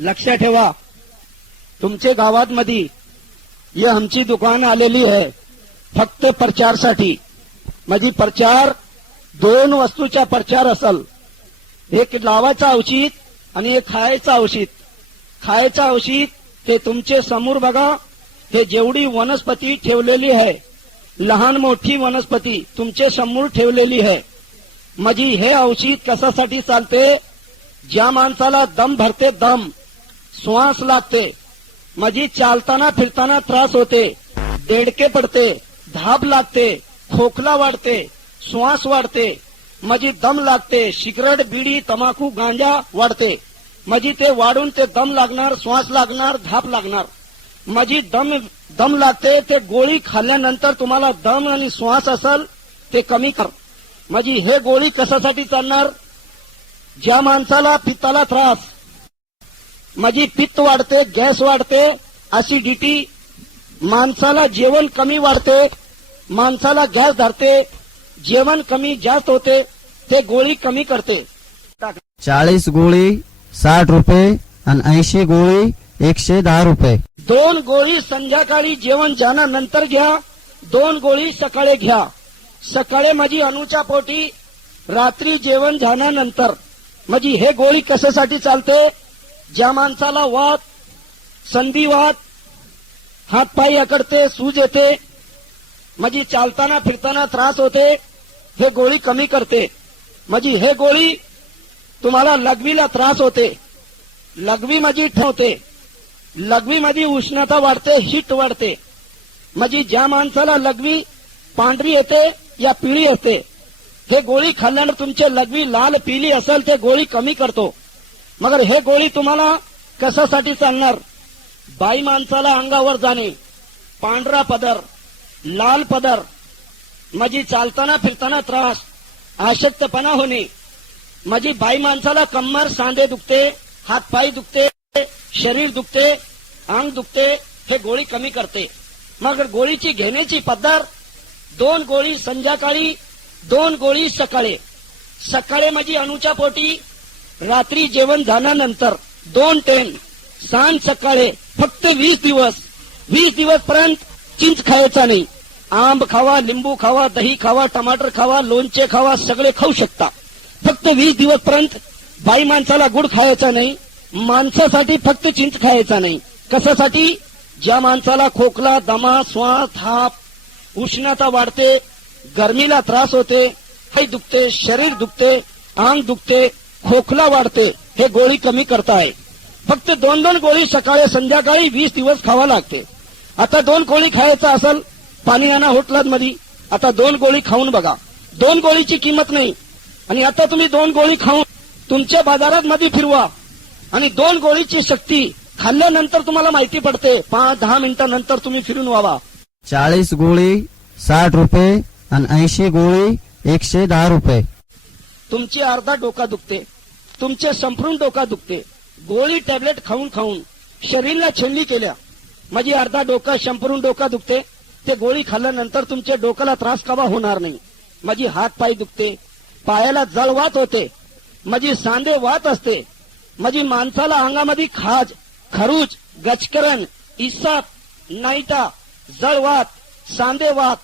लक्षात ठेवा, तुमचे गावात मध्ये ये आमची दुकान आलेली आहे फक्त प्रचारसाठी. माझी प्रचार 2 वस्तूचा प्रचार असल, एक लावायचं औषध आणि एक खायचं औषध. खायचं औषध ते तुमचे समोर बघा, हे जेवढी वनस्पती ठेवलेली आहे, लहान मोठी वनस्पती तुमचे समोर ठेवलेली आहे. म्हणजे हे औषध कशासाठी चालते? ज्या माणसाला दम भरते, दम श्वास लागते, म्हणजे चालताना फिरताना त्रास होते, देडके पडते, धाप लागते, खोकला वाढते, श्वास वाढते, म्हणजे दम लागते, सिगरेट बीडी तंबाखू गांजा वाढते, म्हणजे ते वाढून ते दम लागणार, श्वास लागणार, धाप लागणार, म्हणजे दम लागते. ते गोळी खाल्ल्यानंतर तुम्हाला दम आणि श्वास असेल ते कमी कर. म्हणजे हे गोळी कशासाठी चालणार? ज्या माणसाला पित्ताला त्रास, म्हणजे पित्त वाढते, गॅस वाढते, ऍसिडिटी, माणसाला जेवण कमी वाढते, माणसाला गॅस धरते, जेवण कमी जास्त होते, ते गोळी कमी करते. 40 गोळी 60 रुपये आणि 80 गोळी 110 रुपये. 2 गोळी संध्याकाळी जेवण झाल्यानंतर घ्या, 2 गोळी सकाळी घ्या. सकाळी माझी अनुच्या पोटी, रात्री जेवण झाल्यानंतर. म्हणजे हे गोळी कशासाठी चालते? ज्या माणसाला वात, संधिवात, हातपाय अकडते, सूज येते, म्हणजे चालताना फिरताना त्रास होते, हे गोळी कमी करते. म्हणजे हे गोळी तुम्हाला लघवीला त्रास होते, लघवी म्हणजे ठेवते, लघवीमध्ये उष्णता वाढते, हीट वाढते. म्हणजे ज्या माणसाला लघवी पांढरी येते या पिळी असते, हे गोळी खाल्ल्यानं तुमचे लघवी लाल पिली असेल ते गोळी कमी करतो. मगर हे गोळी तुम्हाला कशासाठी चालणार? बाई माणसाला अंगावर जाणे, पांढरा पदर, लाल पदर, म्हणजे चालताना फिरताना त्रास, अशक्तपणा होणे, म्हणजे बाई माणसाला कंबर सांधे दुखते, हातपाय दुखते, शरीर दुखते, अंग दुखते, हे गोळी कमी करते. मग गोळीची घेण्याची पद्धत 2 गोळी संध्याकाळी, 2 गोळी सकाळी. सकाळी म्हणजे अनुच्या पोटी, रात्री जेवण झाल्यानंतर 2 टाइम, सांज सकाळी. फक्त 20 दिवस, 20 दिवस पर्यंत चिंच खायचा नाही. आंब खावा, लिंबू खावा, दही खावा, टमाटर खावा, लोणचे खावा, सगळे खाऊ शकता. फक्त 20 दिवस पर्यंत बाई माणसाला गुड खायचा नाही, माणसासाठी फक्त चिंच खायचा नाही. कशासाठी? ज्या माणसाला खोकला, दमा, श्वास, थाप, उष्णता वाढते, गरमीला त्रास होते, हाय दुखते, शरीर दुखते, अंग दुखते, खोकला वाढते, हे गोळी कमी करताय. फक्त 2-2 गोळी सकाळी संध्याकाळी 20 दिवस खावा लागते. आता 2 गोळी खायचा असेल, पाणी आणा होटलात मध्ये, आता 2 गोळी खाऊन बघा. 2 गोळीची किंमत नाही. आणि आता तुम्ही 2 गोळी खाऊन तुमच्या बाजारात मध्ये फिरवा आणि 2 गोळीची शक्ती खाल्ल्यानंतर तुम्हाला माहिती पडते. 5-10 मिनिटांनंतर तुम्ही फिरून व्हावा. 40 गोळी 60 रुपये आणि 80 गोळी 110 रुपये. तुमची अर्धा डोका दुखते, तुमचे संपूर्ण डोका दुखते, गोळी टॅबलेट खाऊन खाऊन शरीराला छेडली केल्या, म्हणजे अर्धा डोका संपूर्ण डोका दुखते. ते गोळी खाल्ल्यानंतर तुमच्या डोक्याला त्रास कवा होणार नाही. म्हणजे हात पाय दुखते, पायाला जळवात होते, म्हणजे सांधे वात असते, म्हणजे माणसाला अंगामध्ये खाज, खरूज, गचकरण, इसाप, नाईटा, जळवात, सांधेवात,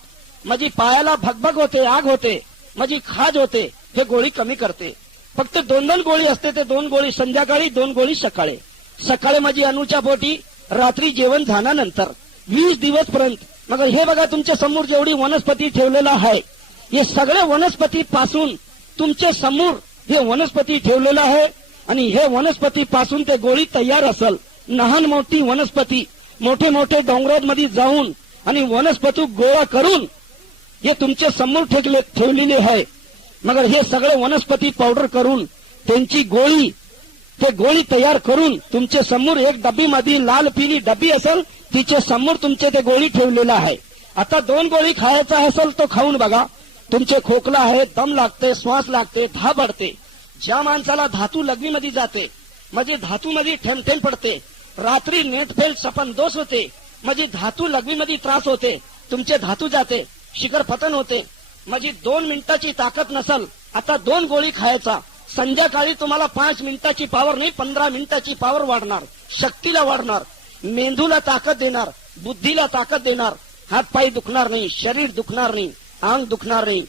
म्हणजे पायाला भगभग होते, आग होते, म्हणजे खाज होते, हे गोळी कमी करते. फक्त 2-2 गोळी असते. ते 2 गोळी संध्याकाळी, 2 गोळी सकाळी. सकाळी म्हणजे अनुच्या पोटी, रात्री जेवण झाल्यानंतर 20 दिवस पर्यंत. मग हे बघा तुमच्या समोर जेवढी वनस्पती ठेवलेला आहे, हे सगळे वनस्पती पासून तुमच्या समोर हे वनस्पती ठेवलेलं आहे. आणि हे वनस्पती पासून ते गोळी तयार असेल. लहान मोठी वनस्पती मोठे मोठे डोंगरांमध्ये जाऊन आणि वनस्पती गोळा करून हे तुमच्या समोर ठेवलेले आहे. मगर हे सगळे वनस्पती पावडर करून त्यांची गोळी, ते गोळी तयार करून तुमच्या समोर एक डब्बीमध्ये लाल पिली डब्बी असेल, तिच्या समोर तुमचे ते गोळी ठेवलेला आहे. आता 2 गोळी खायचा असेल तो खाऊन बघा. तुमचे खोकला आहे, दम लागते, श्वास लागते, धाप पडते. ज्या माणसाला धातू लघवीमध्ये जाते, म्हणजे धातूमध्ये ठेमठेम पडते, रात्री नेटफेल सपन दोष होते, म्हणजे धातू लघवीमध्ये त्रास होते, तुमचे धातू जाते, शिखर पतन होते, म्हणजे 2 मिनिटाची ताकद नसल, आता 2 गोळी खायचा. संध्याकाळी तुम्हाला 5 मिनिटाची पावर नाही 15 मिनिटाची पावर वाढणार, शक्तीला वाढणार, मेंदूला ताकद देणार, बुद्धीला ताकद देणार, हात पाय दुखणार नाही, शरीर दुखणार नाही, अंग दुखणार नाही,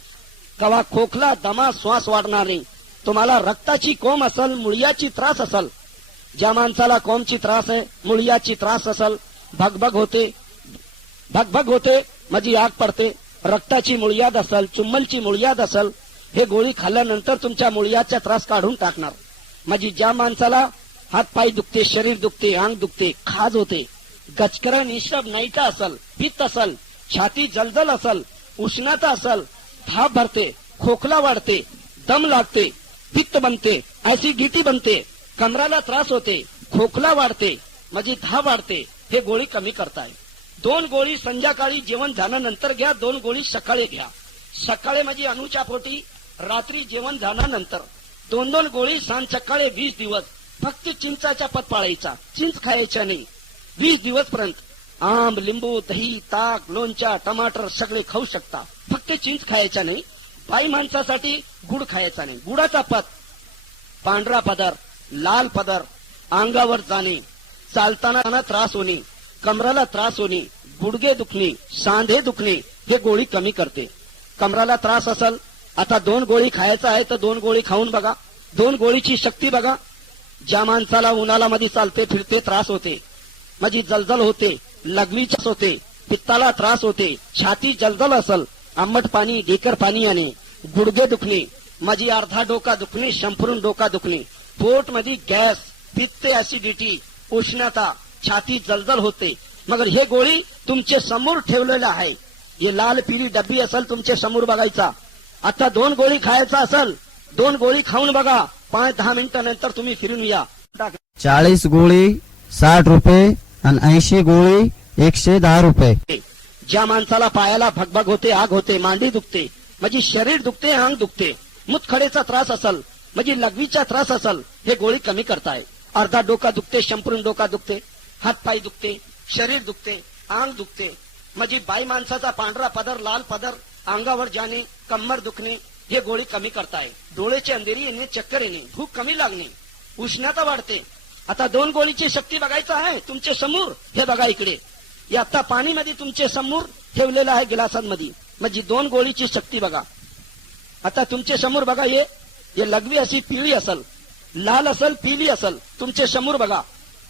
कवा खोकला दमा श्वास वाढणार नाही. तुम्हाला रक्ताची कोंब असल, मुळ्याची त्रास असल, ज्या माणसाला कोंबची त्रास आहे, मुळ्याची त्रास असल, भगभग होते माझी आग पडते, रक्ताची मुळ्याद असल, चुंबलची मुळ्याद असल, हे गोळी खाल्ल्यानंतर तुमच्या मुळ्याचा त्रास काढून टाकणार. माझी ज्या माणसाला हात पाय दुखते, शरीर दुखते, अंग दुखते, खाज होते, गचकरा निश्रब नाईटा असल, पित्त असल, छाती जलजल असल, उष्णता असल, थाप भरते, खोकला वाढते, दम लागते, पित्त बनते, ऍसिडिटी बनते, कमराला त्रास होते, खोकला वाढते, माझी धाप वाढते, हे गोळी कमी करताय. 2 गोळी संध्याकाळी जेवण झाल्यानंतर घ्या, 2 गोळी सकाळी घ्या. सकाळी माझी अनुच्या पोटी, रात्री जेवण झाल्यानंतर 2 गोळी, सांज सकाळी 20 दिवस फक्त चिंचाच्या पत पाळायचा, चिंच खायच्या नाही 20 दिवस पर्यंत. आंब, लिंबू, दही, ताक, लोणच्या, टमाटर सगळे खाऊ शकता, फक्त चिंच खायच्या नाही. बाई माणसासाठी गुड खायचा नाही, गुडाचा पत, पांढरा पदर, लाल पदर, अंगावर जाणे, चालताना त्रास होणे, कमराला त्रास होणे, गुडघे दुखणे, सांधे दुखणे, हे गोळी कमी करते. कमराला त्रास असेल, आता 2 गोळी खायचा आहे तर 2 गोळी खाऊन बघा, 2 गोळीची शक्ती बघा. ज्या माणसाला उन्हाला मध्ये चालते फिरते त्रास होते, माझी जलजल होते, लघवीचा होते, पित्ताला त्रास होते, छाती जलजल असल, आंबट पाणी ढेकर पाणी आणि गुडघे दुखणे, माझी अर्धा डोका दुखणे, संपूर्ण डोका दुखणे, पोट मध्ये गॅस, पित्त, ऍसिडिटी, उष्णता, छाती जलजल होते. मगर हे गोळी तुमचे समोर ठेवलेलं आहे, हे लाल पिली डब्बी असेल तुमच्या समोर बघायचा. आता 2 गोळी खायचा असेल, 2 गोळी खाऊन बघा, 5-10 मिनिटानंतर तुम्ही फिरून या. 40 गोळी 60 रुपये आणि 80 गोळी 110 रुपये. ज्या माणसाला पायाला भगभग होते, आग होते, मांडी दुखते, म्हणजे शरीर दुखते, अंग दुखते, मुतखडेचा त्रास असेल, म्हणजे लघवीचा त्रास असेल, हे गोळी कमी करताय. अर्धा डोका दुखते, संपूर्ण डोका दुखते, हात पाय दुखते, शरीर दुखते, अंग दुखते, म्हणजे बाई माणसाचा पांढरा पदर, लाल पदर, अंगावर जाणे, कंबर दुखणे, हे गोळी कमी करताय. डोळ्याची अंधेरी येणे, चक्कर येणे, भूक कमी लागणे, उष्णता वाढते. आता 2 गोळीची शक्ती बघायचं आहे तुमच्या समोर, हे बघा इकडे, हे आता पाणीमध्ये तुमच्या समोर ठेवलेलं आहे गिलासांमध्ये, म्हणजे 2 गोळीची शक्ती बघा. आता तुमच्या समोर बघा, हे लघवी अशी पिळी असल, लाल असल, पिली असल, तुमच्या समोर बघा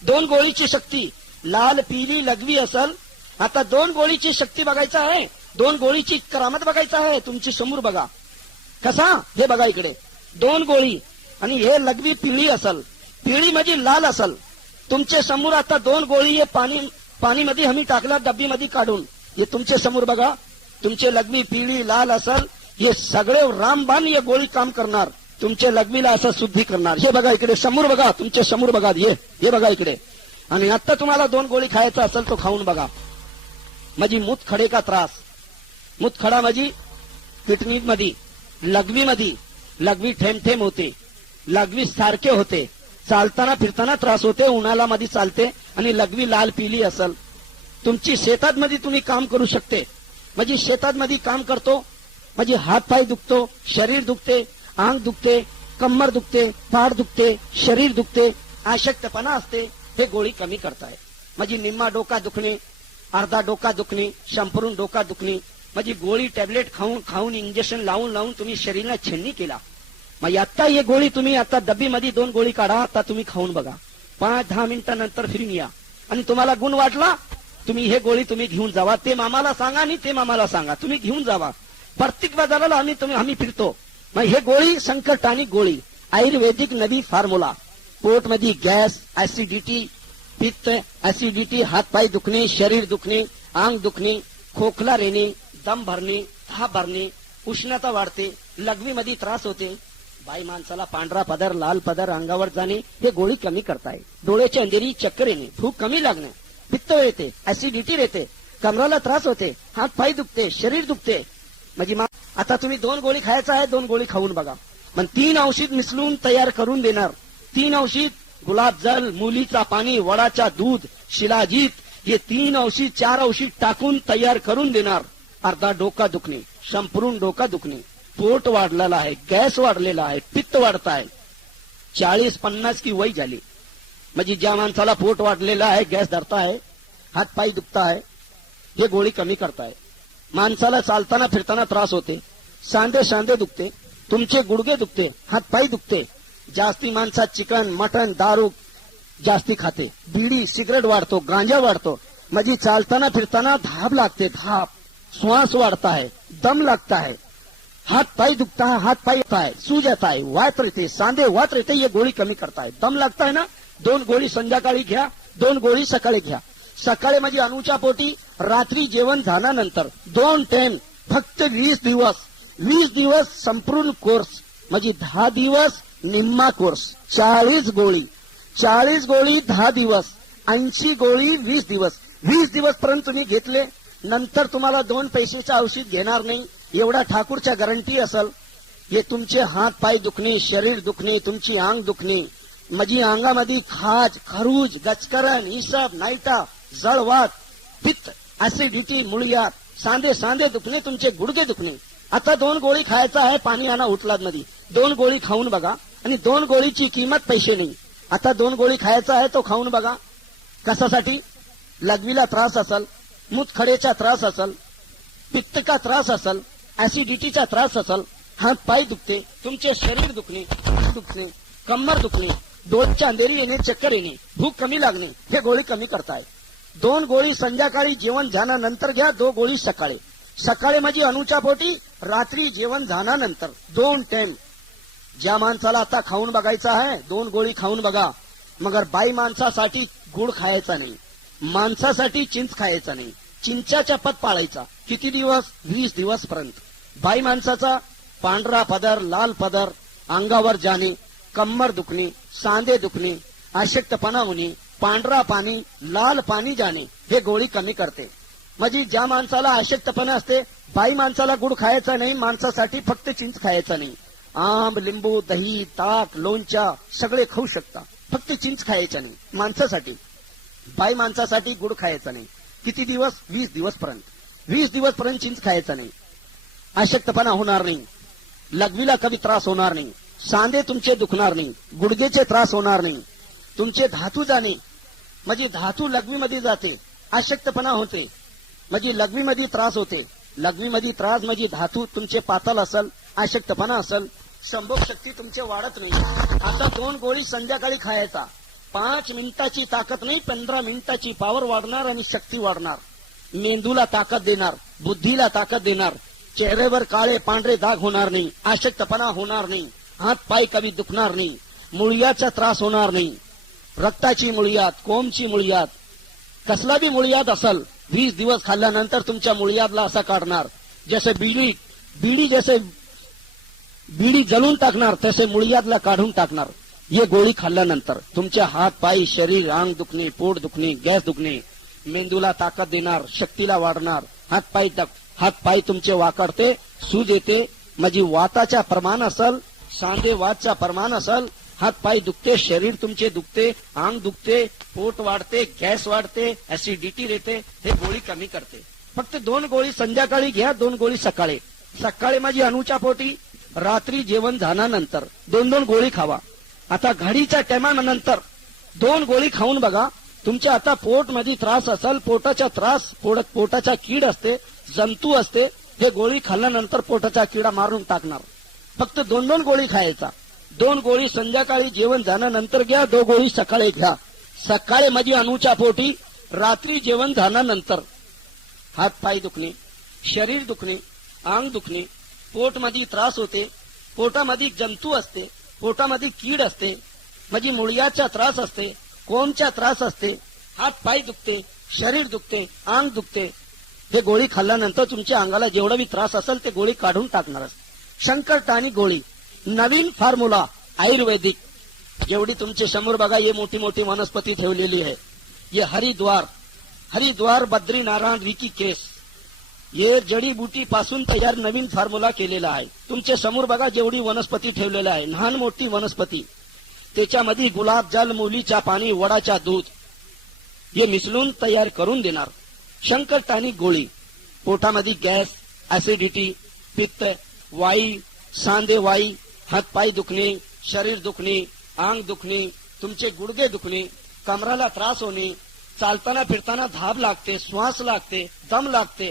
2 गोळीची शक्ती, लाल पिली लघवी असल. आता 2 गोळीची शक्ती बघायचा आहे, 2 गोळीची करामत बघायचा आहे, तुमच्या समोर बघा कसा, हे बघा इकडे 2 गोळी आणि हे लघवी पिळी असल, पिळी म्हणजे लाल असल, तुमच्या समोर आता 2 गोळी, हे पाणीमध्ये आम्ही टाकला डब्बीमध्ये काढून, हे तुमच्या समोर बघा, तुमचे लघवी पिळी लाल असल, हे सगळे रामबाण हे गोळी काम करणार, तुमच्या लघवीला असं शुद्धी करणार. हे बघा इकडे समोर बघा, तुमच्या समोर बघा, हे बघा इकडे. आणि आता तुम्हाला 2 गोळी खायचा असेल तो खाऊन बघा. माझी मुतखडे का त्रास, मुतखडा माझी किडनी मध्ये, लघवी मध्ये, लघवी ठेमठेम होते, लघवी सारखे होते, चालताना फिरताना त्रास होते, उन्हाला मध्ये चालते आणि लघवी लाल पिली असल. तुमची शेतात मध्ये तुम्ही काम करू शकते, म्हणजे शेतात मध्ये काम करतो, म्हणजे हात पाय दुखतो, शरीर दुखते, अंग दुखते, कंबर दुखते, पाठ दुखते, शरीर दुखते, अशक्तपणा असते, हे गोळी कमी करताय. म्हणजे निम्मा डोका दुखणे, अर्धा डोका दुखणे, संपूर्ण डोका दुखणे, म्हणजे गोळी टॅबलेट खाऊन इंजेक्शन लावून तुम्ही शरीराला छेडणी केला. मग आता हे गोळी तुम्ही आता डब्बीमध्ये 2 गोळी काढा, आता तुम्ही खाऊन बघा, 5-10 मिनिटानंतर फिरून या. आणि तुम्हाला गुण वाटला, तुम्ही हे गोळी तुम्ही घेऊन जावा, ते मामाला सांगा आणि ते मामाला सांगा, तुम्ही घेऊन जावा. प्रत्येक बाजाराला आम्ही फिरतो. मग हे गोळी संकटानिक गोळी, आयुर्वेदिक नवी फॉर्म्युला. पोटमध्ये गॅस, ऍसिडिटी, पित्त, ऍसिडिटी, हात पाय दुखणे, शरीर दुखणे, अंग दुखणे, खोकला येणे, दम भरणे, थाप भरणे, उष्णता वाढते, लघवीमध्ये त्रास होते, बाई माणसाला पांढरा पदर, लाल पदर, अंगावर जाणे, हे गोळी कमी करताय. डोळ्याची अंधेरी, चक्कर येणे, भूक कमी लागणे, पित्त येते, ऍसिडिटी येते, कमराला त्रास होते, हात पाय दुखते, शरीर दुखते. म्हणजे आता तुम्ही 2 गोळी खायचा आहे, 2 गोळी खाऊन बघा. मग 3 औषध मिसळून तयार करून देणार. 3 औषध, गुलाबजल, मुलीचा पाणी, वडाचा दूध, शिलाजीत, हे 3 औषध 4 औषध टाकून तयार करून देणार. अर्धा डोका दुखणे, संपूर्ण डोका दुखणे, पोट वाढलेला आहे, गॅस वाढलेला आहे, पित्त वाढत आहे, 40-50 की वय झाली, म्हणजे ज्या माणसाला पोट वाढलेला आहे, गॅस धरता आहे, हात पाय दुखता आहे, हे गोळी कमी करताय. माणसाला चालताना फिरताना त्रास होते, सांधे दुखते, तुमचे गुडघे दुखते, हात पाय दुखते, जास्ती माणसात चिकन मटन दारू जास्ती खाते, बिडी सिगरेट वाढतो, गांजा वाढतो, म्हणजे चालताना फिरताना धाप लागते, धाप, श्वास वाढता है, दम लगता है, हाथ पाई दुखता है, हाथ पाई आता है, सूज जाता है, वात रहते, सांधे वात रहते, ये गोळी कमी करता है. दम लागता है ना, 2 गोळी संध्याकाळी घ्या, 2 गोळी सकाळी घ्या. सकाळी म्हणजे अनुच्या पोटी, रात्री जेवण झाल्यानंतर 2 टाइम, फक्त 20 दिवस संपूर्ण कोर्स, म्हणजे 10 दिवस निम्मा कोर्स, 40 गोळी 10 दिवस, 80 गोळी 20 दिवस पर्यंत तुम्ही घेतले, नंतर तुम्हाला 2 पैशाचं औषध घेणार नाही, एवढा ठाकूरच्या गॅरंटी असेल. हे तुमचे हात पाय दुखणे, शरीर दुखणे, तुमची अंग दुखणे, म्हणजे अंगामध्ये खाज, खरूज, गचकरण, हिसाब, नाईटा, जळवात, पित्त, ऍसिडिटी, मुळ्यात, सांधे दुखणे, तुमचे गुडघे दुखणे. आता 2 गोळी खायचा आहे, पाणी आणा उठलात मध्ये, 2 गोळी खाऊन बघा, आणि 2 गोळीची किंमत पैसे नाही. आता 2 गोळी खायचा आहे तो खाऊन बघा. कशासाठी? लघवीला त्रास असेल, मूतखडेचा त्रास असेल, पित्त का त्रास असेल, ऍसिडिटीचा त्रास असेल, हात पाय दुखते, तुमचे शरीर दुखणे, कंबर दुखणे, डोळ्याच्या अंधेरी येणे, चक्कर येणे, भूक कमी लागणे, हे गोळी कमी करताय. 2 गोळी संध्याकाळी जेवण झाल्यानंतर घ्या, 2 गोळी सकाळी म्हणजे अनुच्या पोटी, रात्री जेवण झाल्यानंतर 2 टाइम. ज्या माणसाला आता खाऊन बघायचा आहे, 2 गोळी खाऊन बघा. मगर बाई माणसासाठी गुळ खायचा नाही, माणसासाठी चिंच खायचा नाही. चिंचाच्या पत पाळायचा. किती दिवस? 20 दिवस पर्यंत. बाई माणसाचा पांढरा पदर, लाल पदर, अंगावर जाणे, कंबर दुखणे, सांधे दुखणे, अशक्तपणा होणे, पांढरा पाणी, लाल पाणी जाणे, हे गोळी कमी करते. म्हणजे ज्या माणसाला अशक्तपणा असते, बाई माणसाला गुळ खायचा नाही, माणसासाठी फक्त चिंच खायचा नाही. आंब, लिंबू, दही, ताक, लोणच्या सगळे खाऊ शकता, फक्त चिंच खायचा नाही माणसासाठी. बाई माणसासाठी गुळ खायचा नाही. किती दिवस? 20 दिवस पर्यंत. 20 दिवस पर्यंत चिंच खायचा नाही. अशक्तपणा होणार नाही, लघवीला कधी त्रास होणार नाही, सांधे तुमचे दुखणार नाही, गुडघेचे त्रास होणार नाही, तुमचे धातू जाणे, म्हणजे धातू लघवीमध्ये जाते, अशक्तपणा होते, म्हणजे लघवीमध्ये त्रास होते. लघवीमध्ये त्रास म्हणजे धातू तुमचे पातळ असेल, अशक्तपणा असेल, संभोग शक्ती तुमचे वाढत नाही. आता 2 गोळी संध्याकाळी खायचा. 5 मिनिटाची ताकद नाही, 15 मिनिटाची पॉवर वाढणार आणि शक्ती वाढणार. मेंदूला ताकद देणार, बुद्धीला ताकद देणार, चेहऱ्यावर काळे पांढरे दाग होणार नाही, अशक्तपणा होणार नाही, हात पाय कधी दुखणार नाही, मुळ्याचा त्रास होणार नाही. रक्ताची मुळ्यात, कोमची मुळ्यात, कसला बी मुळ्यात असेल, 20 दिवस खाल्ल्यानंतर तुमच्या मुळ्यातला असा काढणार. जसे बीडी जळून टाकणार, तसे मुळ्यातला काढून टाकणार. ये गोळी खाल्ल्यानंतर तुमचे हात पाय, शरीर, अंग दुखणे, पोट दुखणे, गॅस दुखणे, मेंदूला ताकद देणार, शक्तीला वाढणार. हात पाय तुमचे वाकडते, सूज येते, म्हणजे वाताचा प्रमाण असेल, सांधे वातचा प्रमाण असेल, हात पाय दुखते, शरीर तुमचे दुखते, अंग दुखते, पोट वाढते, गॅस वाढते, ऍसिडिटी येते, हे गोळी कमी करते. फक्त 2 गोळी संध्याकाळी घ्या, 2 गोळी सकाळी माझी अनुच्या पोटी, रात्री जेवण झाल्यानंतर 2 गोळी खावा. आता घडीच्या टायमानंतर 2 गोळी खाऊन बघा. तुमच्या आता पोट मध्ये त्रास असेल, पोटाचा त्रास, पोटाचा कीड असते, जंतू असते, हे गोळी खाल्ल्यानंतर पोटाचा किडा मारून टाकणार. फक्त 2 गोळी खायचा. 2 गोळी संध्याकाळी जेवण झाल्यानंतर घ्या, 2 गोळी सकाळी घ्या. सकाळी म्हणजे अनुच्या पोटी, रात्री जेवण झाल्यानंतर हात पाय दुखणे, शरीर दुखणे, अंग दुखणे, पोटमध्ये त्रास होते, पोटामध्ये जंतू असते, पोटामध्ये कीड असते, म्हणजे मुळ्याचा त्रास असते, कोमचा त्रास असते, हात पाय दुखते, शरीर दुखते, अंग दुखते, हे गोळी खाल्ल्यानंतर तुमच्या अंगाला जेवढा बी त्रास असेल ते गोळी काढून टाकणार. शंकरटाणी गोळी, नवीन फॉर्म्युला आयुर्वेदिक. जेवढी तुमचे समोर बघा, ये मोठी मोठी वनस्पती ठेवलेली आहे. ये हरिद्वार बद्रीनारायण ऋषिकेश, हे जडी बूटी पासून तयार नवीन फॉर्म्युला केलेला आहे. तुमच्या समोर बघा जेवढी वनस्पती ठेवलेला आहे, लहान मोठी वनस्पती, त्याच्यामध्ये गुलाबजल, मुलीचा पाणी, वडाचा दूध हे मिसळून तयार करून देणार. शंकरटाणी गोळी, पोटामध्ये गॅस, ऍसिडिटी, पित्त, वाई, सांधे वाई, हातपाय दुखणे, शरीर दुखणे, अंग दुखणे, तुमचे गुडघे दुखणे, कमराला त्रास होणे, चालताना फिरताना धाप लागते, श्वास लागते, दम लागते,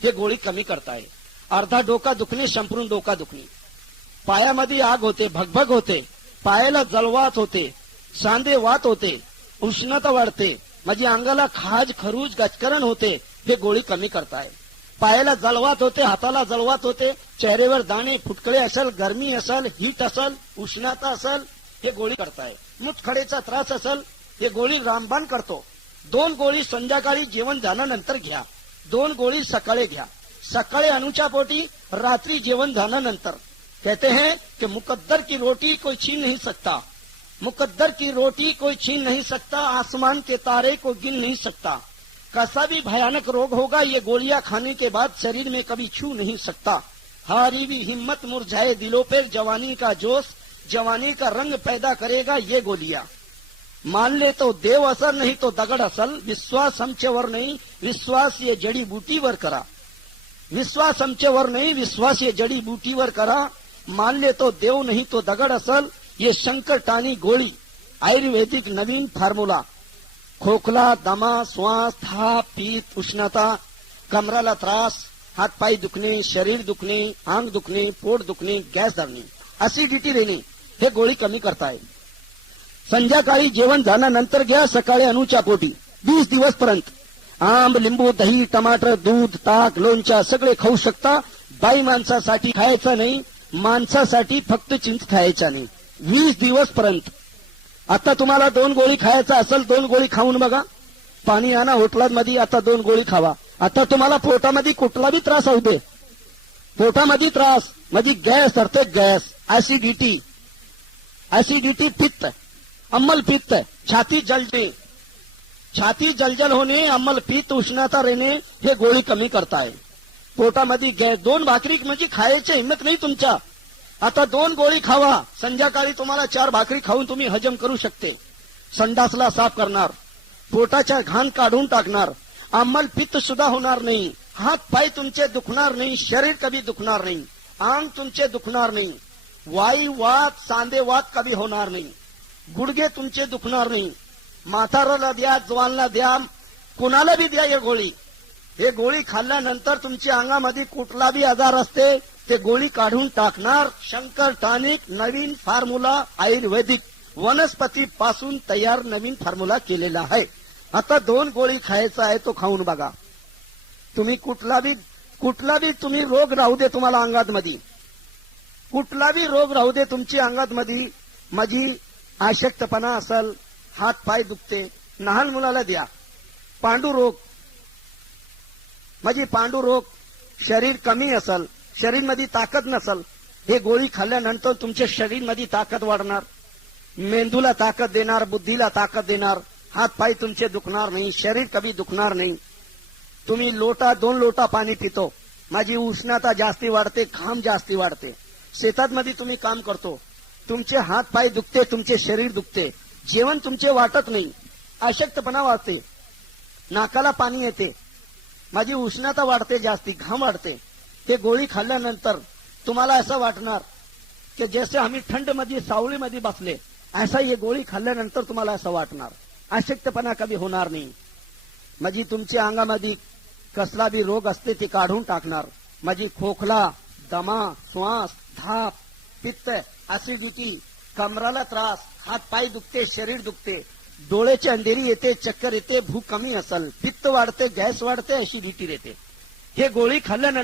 हे गोळी कमी करताय. अर्धा डोका दुखणे, संपूर्ण डोका दुखणे, पायामध्ये आग होते, भगभग होते, पायाला जळवात होते, सांधे वात होते, उष्णता वाढते, माझी अंगाला खाज खरूज गचकरण होते, हे गोळी कमी करताय. पायाला जळवात होते, हाताला जळवात होते, चेहऱ्यावर दाणे फुटकळे असेल, गरमी असेल, हीट असेल, उष्णता असेल, हे गोळी करताय. मुतखडेचा त्रास असेल, हे गोळी रामबाण करतो. 2 गोळी संध्याकाळी जेवण झाल्यानंतर घ्या, 2 गोळी सकाळी घ्या. सकाळी अनुच्या पोटी, रात्री जेवण झाल्यानंतर. कहते हैं कि मुकद्दर की रोटी कोई छीन नहीं सकता, मुकद्दर की रोटी कोई छीन नहीं सकता, आसमान के तारे को गिन नहीं सकता. कैसा भी भयानक रोग होगा, ये गोलियां खाने के बाद शरीर में कभी छू नहीं सकता. हारी भी हिम्मत मुरझाए दिलों पर, जवानी का जोश जवानी का रंग पैदा करेगा ये गोलियां. मान ले तो देव असल, नहीं तो दगड असल. विश्वास आमच्यावर नाही, विश्वास ये जडी बूटीवर करा. विश्वास आमच्यावर नाही, विश्वास ये जडी बूटीवर करा. मान ले तो देव नहीं तो दगड असल. ये शंकर टाणी गोळी, आयुर्वेदिक नवीन फॉर्म्युला. खोकला, दमा, श्वास, थाप, पीत, उष्णता, कमराला त्रास, हातपाय दुखणे, शरीर दुखणे, अंग दुखणे, पोट दुखणे, गॅस धरणे, ऍसिडिटी रेणे, हे गोळी कमी करताय. संध्याकाळी जेवण झाल्यानंतर घ्या, सकाळी अनुच्या पोटी 20 दिवस पर्यंत. आंब, लिंबू, दही, टमाटर, दूध, ताक, लोणच्या सगळे खाऊ शकता. बाई माणसासाठी खायचं नाही, माणसासाठी फक्त चिंच खायचा नाही 20 दिवस पर्यंत. आता तुम्हाला 2 गोळी खायचा असेल, 2 गोळी खाऊन बघा. पाणी आणा होटलांमध्ये, आता 2 गोळी खावा. आता तुम्हाला पोटामध्ये कुठला बी त्रास होऊ दे, पोटामध्ये त्रास मध्ये गॅस धरते, गॅस, ऍसिडिटी, ऍसिडिटी, पित्त, अम्मल पित्त, छाती जलते, छाती जलजल होणे, अम्मल पित्त, उष्णता रहणे, हे गोळी कमी करताय. पोटामध्ये गॅस, 2 भाकरी म्हणजे खायची हिंमत नाही तुमच्या. आता 2 गोळी खावा. संध्याकाळी तुम्हाला 4 भाकरी खाऊन तुम्ही हजम करू शकते. संडासला साफ करणार, पोटाच्या घाण काढून टाकणार, अम्मल पित्त सुद्धा होणार नाही, हात पाय तुमचे दुखणार नाही, शरीर कभी दुखणार नाही, अंग तुमचे दुखणार नाही, वायू वात, सांधे वात कभी होणार नाही, गुडघे तुमचे दुखणार नाही. म्हाताराला द्या, जवानला द्या, कुणाला बी द्या हे गोळी. हे गोळी खाल्ल्यानंतर तुमच्या अंगामध्ये कुठला बी आजार असते ते गोळी काढून टाकणार. शंकर टॉनिक नवीन फॉर्म्युला, आयुर्वेदिक वनस्पती पासून तयार नवीन फॉर्म्युला केलेला आहे. आता 2 गोळी खायचा आहे, तो खाऊन बघा. तुम्ही कुठला बी तुम्ही रोग राहू दे तुम्हाला अंगात मध्ये, कुठला बी रोग राहू दे तुमच्या अंगात मध्ये. माझी आशक्तपणा असल, हात पाय दुखते, लहान मुलाला द्या. पांडुरोग, माझी पांडुरोग, शरीर कमी असल, शरीर मध्ये ताकद नसल, हे गोळी खाल्ल्यानंतर तुमच्या शरीर मध्ये ताकद वाढणार, मेंदूला ताकद देणार, बुद्धीला ताकद देणार, हात पाय तुमचे दुखणार नाही, शरीर कभी दुखणार नाही. तुम्ही 2 लोटा पाणी पितो, माझी उष्णता जास्ती वाढते, घाम जास्ती वाढते. शेतात मध्ये तुम्ही काम करतो, तुमचे हात पाय दुखते, तुमचे शरीर दुखते, जेवण तुमचे वाटत नाही, अशक्तपणा वाढते, नाकाला पाणी येते, माझी उष्णता वाढते, जास्ती घाम वाढते. हे गोळी खाल्ल्यानंतर तुम्हाला असं वाटणार की जसे आम्ही थंड मध्ये सावलीमध्ये बसले, असा हे गोळी खाल्ल्यानंतर तुम्हाला असं वाटणार. अशक्तपणा कधी होणार नाही. माझी तुमच्या अंगामध्ये कसला बी रोग असते ते काढून टाकणार. माझी खोकला, दमा, श्वास, धाप, पित्त, ऍसिडिटी, कमराला त्रास, हात पाय दुखते, शरीर दुखते, डोळ्याची अंधेरी येते, चक्कर येते, भूक कमी असेल, पित्त वाढते, गॅस वाढते, ऍसिडिटी येते, हे गोळी खाल्ल्यानंतर